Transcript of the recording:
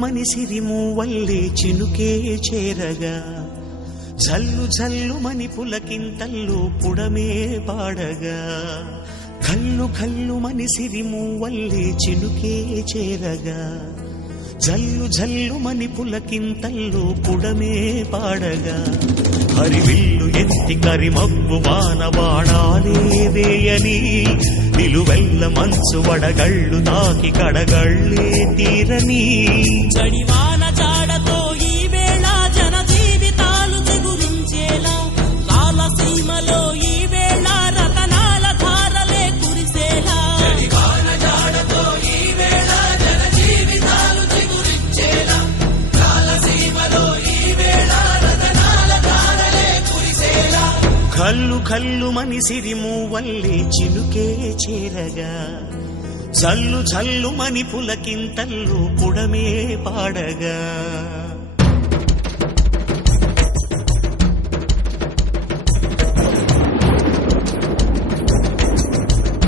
మని సిరిమూవల్లే చినుకే చేరగా జల్లు జల్లు మని పులకింతల్లో పుడమే పాడగా కల్లు కల్లు మని సిరిమూవల్లే చినుకే చేరగా జల్లు జల్లు మని పులకింతల్లో పుడమే పాడగా హరివిల్లు ఎత్తి కరిమబ్బు వానవాడాలే వేయని నిలువెల్ల మంచు వడగళ్ళు తాకి కడగళ్ళే తీరని చడివాన జాడతో ఈ వేళ జన జీవితాలు చిగురించేలా రాలసీమలో ఈ వేళ రతనాల ధారలే కురిసేలా చడివాన జాడతో ఈ వేళ జన జీవితాలు చిగురించేలా రాలసీమలో ఈ వేళ రతనాల ధారలే కురిసేలా కల్లు కల్లు మని సిరిమూవల్లే చినుకే చేరగా జల్లు జల్లు మని పులకింతల్లు పుడమే పాడగా